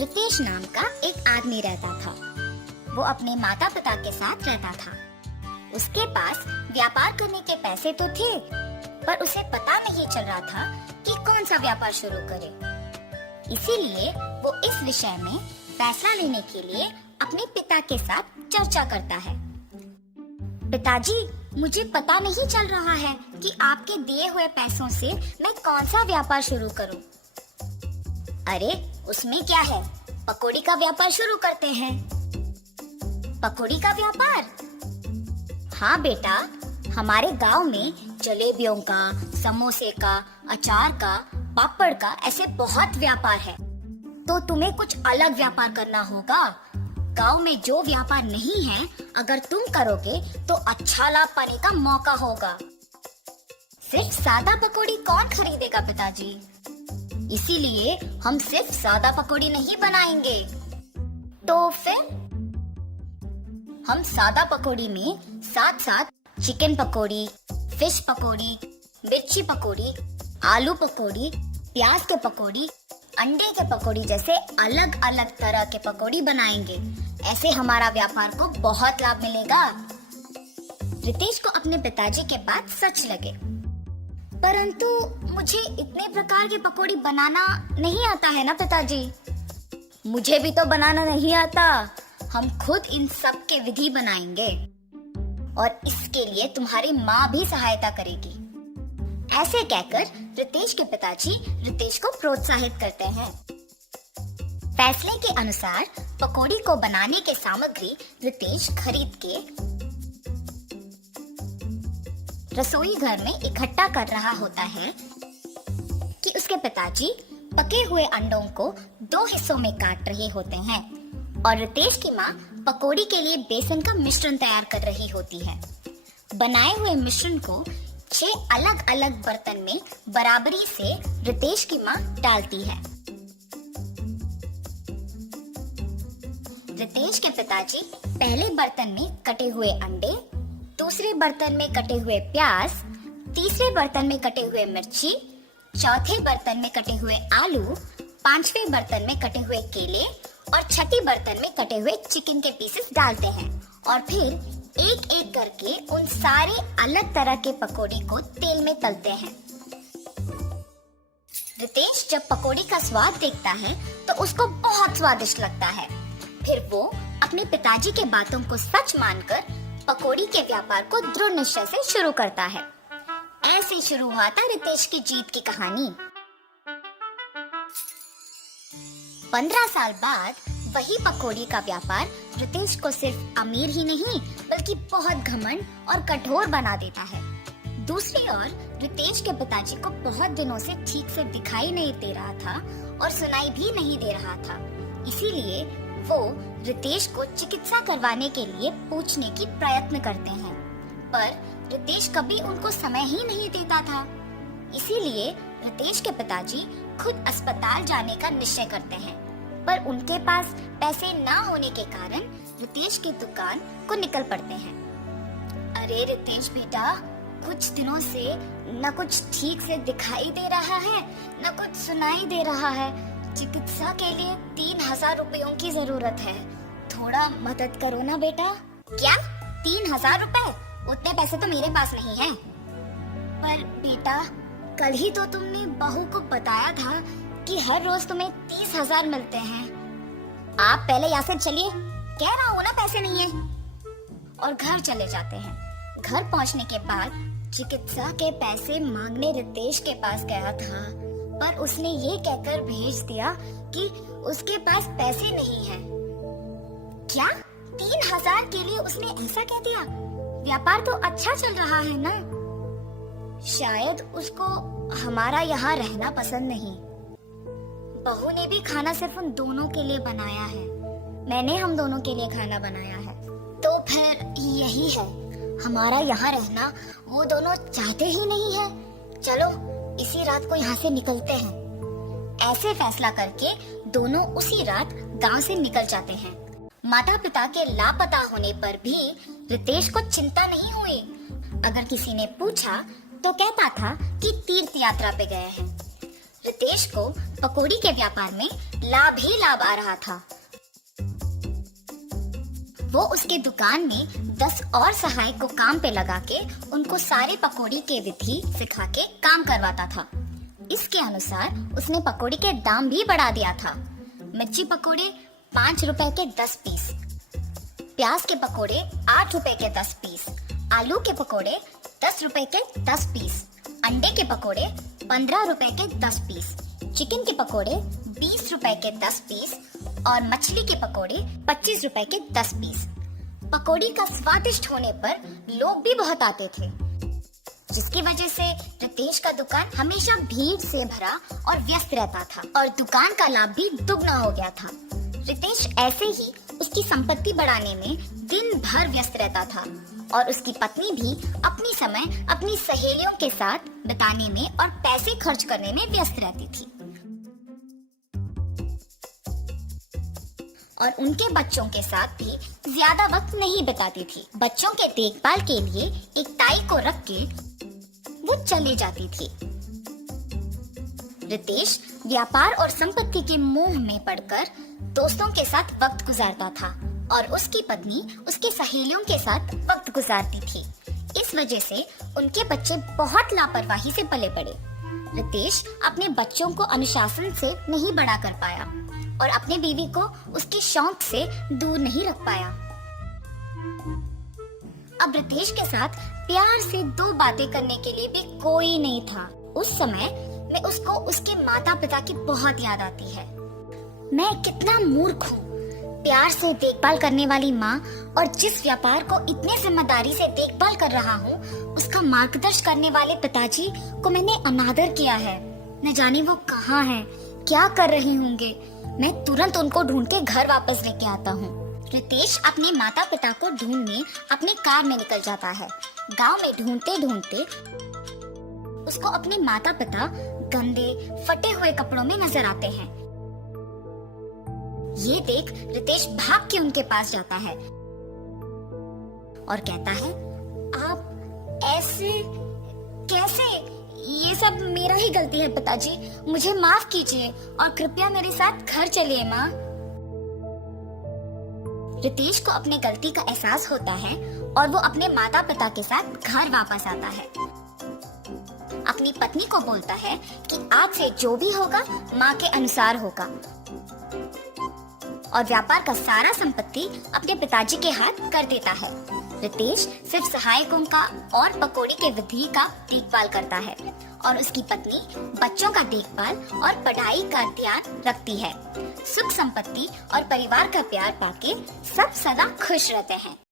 रितेश नाम का एक आदमी रहता था। वो अपने माता पिता के साथ रहता था। उसके पास व्यापार करने के पैसे तो थे, पर उसे पता नहीं चल रहा था कि कौन सा व्यापार शुरू करे। इसीलिए वो इस विषय में फैसला लेने के लिए अपने पिता के साथ चर्चा करता है। पिताजी, मुझे पता नहीं चल रहा है कि आपके दिए हुए पैसों से मैं कौन सा व्यापार शुरू करूं। अरे, उसमें क्या है, पकौड़ी का व्यापार शुरू करते हैं। पकौड़ी का व्यापार? हाँ बेटा, हमारे गांव में जलेबियों का, समोसे का, अचार का, पापड़ का ऐसे बहुत व्यापार है। तो तुम्हें कुछ अलग व्यापार करना होगा। गांव में जो व्यापार नहीं है, अगर तुम करोगे तो अच्छा लाभ पाने का मौका होगा। सिर्फ सादा पकौड़ी कौन खरीदेगा पिताजी? इसीलिए हम सिर्फ सादा पकौड़ी नहीं बनाएंगे। तो फिर हम सादा पकौड़ी में साथ साथ चिकन पकौड़ी, फिश पकौड़ी, मिर्ची पकौड़ी, आलू पकौड़ी, प्याज के पकौड़ी, अंडे के पकौड़ी जैसे अलग अलग तरह के पकौड़ी बनाएंगे। ऐसे हमारा व्यापार को बहुत लाभ मिलेगा। रितेश को अपने पिताजी के बात सच लगे, परंतु मुझे इतने प्रकार के पकौड़ी बनाना नहीं आता है ना पिताजी। मुझे भी तो बनाना नहीं आता। हम खुद इन सब के विधि बनाएंगे और इसके लिए तुम्हारी माँ भी सहायता करेगी। ऐसे कहकर रितेश के पिताजी रितेश को प्रोत्साहित करते हैं। फैसले के अनुसार पकौड़ी को बनाने के सामग्री रितेश खरीद के रसोई घर में इकट्ठा कर रहा होता है कि उसके पिताजी पके हुए अंडों को 2 हिस्सों में काट रहे होते हैं और रितेश की माँ पकौड़ी के लिए बेसन का मिश्रण तैयार कर रही होती है। बनाए हुए मिश्रण को 6 अलग अलग बर्तन में बराबरी से रितेश की माँ डालती है। रितेश के पिताजी पहले बर्तन में कटे हुए अंडे, दूसरे बर्तन में कटे हुए प्याज, तीसरे बर्तन में कटे हुए मिर्ची, चौथे बर्तन में कटे हुए आलू, 5वें बर्तन में कटे हुए केले और छठी बर्तन में कटे हुए चिकन के पीसेस डालते हैं और फिर एक एक करके उन सारे अलग तरह के पकौड़ी को तेल में तलते हैं। रितेश जब पकौड़ी का स्वाद देखता है तो उसको बहुत स्वादिष्ट लगता है। फिर वो अपने पिताजी के बातों को सच मानकर पकौड़ी के व्यापार को दृढ़ निश्चय से शुरू करता है। ऐसे शुरू हुआ था रितेश की जीत की कहानी। 15 साल बाद वही पकौड़ी का व्यापार रितेश को सिर्फ अमीर ही नहीं बल्कि बहुत घमंड और कठोर बना देता है। दूसरी ओर रितेश के पिताजी को बहुत दिनों से ठीक से दिखाई नहीं दे रहा था और सुनाई भी नहीं दे रहा था। इसीलिए वो रितेश को चिकित्सा करवाने के लिए पूछने की प्रयत्न करते हैं, पर रितेश कभी उनको समय ही नहीं देता था। इसीलिए रितेश के पिताजी खुद अस्पताल जाने का निश्चय करते हैं, पर उनके पास पैसे ना होने के कारण रितेश की दुकान को निकल पड़ते हैं। अरे रितेश बेटा, कुछ दिनों से न कुछ ठीक से दिखाई दे रहा है, न कुछ सुनाई दे रहा है। चिकित्सा के लिए 3000 रुपयों की जरूरत है। थोड़ा मदद करो ना बेटा। क्या 3000 रुपए? उतने पैसे तो मेरे पास नहीं है। पर बेटा, कल ही तो तुमने बहू को बताया था कि हर रोज तुम्हें 30,000 मिलते हैं। आप पहले यहाँ से चलिए, कह रहा हूँ ना पैसे नहीं है। और घर चले जाते हैं। घर पहुँचने के बाद चिकित्सा के पैसे मांगने रितेश के पास गया था, पर उसने ये कहकर भेज दिया कि उसके पास पैसे नहीं है। क्या 3000 के लिए उसने ऐसा कह दिया? व्यापार तो अच्छा चल रहा है ना। शायद उसको हमारा यहाँ रहना पसंद नहीं। बहू ने भी खाना सिर्फ उन दोनों के लिए बनाया है। मैंने हम दोनों के लिए खाना बनाया है। तो फिर यही है, हमारा यहाँ रहना वो दोनों चाहते ही नहीं है। चलो इसी रात को यहाँ से निकलते हैं। ऐसे फैसला करके दोनों उसी रात गांव से निकल जाते हैं। माता पिता के लापता होने पर भी रितेश को चिंता नहीं हुई। अगर किसी ने पूछा तो कहता था कि तीर्थ यात्रा पे गए हैं। रितेश को पकौड़ी के व्यापार में लाभ ही लाभ आ रहा था। वो उसके दुकान में 10 और सहायक को काम पे लगा के उनको सारे पकौड़ी के विधि सिखा के काम करवाता था। इसके अनुसार उसने पकौड़ी के दाम भी बढ़ा दिया था। मिर्ची पकौड़े 5 रुपए के 10 पीस, प्याज के पकौड़े 8 रुपए के 10 पीस, आलू के पकौड़े 10 रुपए के 10 पीस, अंडे के पकौड़े 15 रुपए के 10 पीस, चिकन के पकौड़े 20 रुपए के 10 पीस और मछली के पकौड़े 25 रुपए के 10 पीस। पकौड़ी का स्वादिष्ट होने पर लोग भी बहुत आते थे, जिसकी वजह से रितेश का दुकान हमेशा भीड़ से भरा और व्यस्त रहता था और दुकान का लाभ भी दुगना हो गया था। रितेश ऐसे ही उसकी संपत्ति बढ़ाने में दिन भर व्यस्त रहता था और उसकी पत्नी भी अपनी समय अपनी सहेलियों के साथ बिताने में और पैसे खर्च करने में व्यस्त रहती थी और उनके बच्चों के साथ भी ज्यादा वक्त नहीं बिताती थी। बच्चों के देखभाल के लिए एक ताई को रख के वो चली जाती थी। रितेश व्यापार और संपत्ति के मोह में पड़कर दोस्तों के साथ वक्त गुजारता था और उसकी पत्नी उसके सहेलियों के साथ वक्त गुजारती थी। इस वजह से उनके बच्चे बहुत लापरवाही से पले पड़े। रितेश अपने बच्चों को अनुशासन से नहीं बड़ा कर पाया और अपनी बीवी को उसके शौक से दूर नहीं रख पाया। अब रितेश के साथ प्यार से 2 बातें करने के लिए भी कोई नहीं था। उस समय में उसको उसके माता पिता की बहुत याद आती है। मैं कितना मूर्ख हूँ, प्यार से देखभाल करने वाली माँ और जिस व्यापार को इतने जिम्मेदारी से देखभाल कर रहा हूँ, उसका मार्गदर्शन करने वाले पिताजी को मैंने अनादर किया है। न जाने वो कहाँ हैं, क्या कर रहे होंगे। मैं तुरंत उनको ढूंढ के घर वापस लेके आता हूँ। रितेश अपने माता पिता को ढूंढने अपने कार में निकल जाता है। गांव में ढूंढते ढूंढते उसको अपने माता पिता गंदे फटे हुए कपड़ों में नजर आते हैं। ये देख रितेश भाग के उनके पास जाता है और कहता है, आप ऐसे कैसे? ये सब मेरा ही गलती है पिताजी, मुझे माफ कीजिए और कृपया मेरे साथ घर चलिए माँ। रितेश को अपने गलती का एहसास होता है और वो अपने माता पिता के साथ घर वापस आता है। अपनी पत्नी को बोलता है कि आज से जो भी होगा माँ के अनुसार होगा और व्यापार का सारा संपत्ति अपने पिताजी के हाथ कर देता है। रितेश सिर्फ सहायकों का और पकौड़ी के विधि का देखभाल करता है और उसकी पत्नी बच्चों का देखभाल और पढ़ाई का ध्यान रखती है। सुख संपत्ति और परिवार का प्यार पाके सब सदा खुश रहते हैं।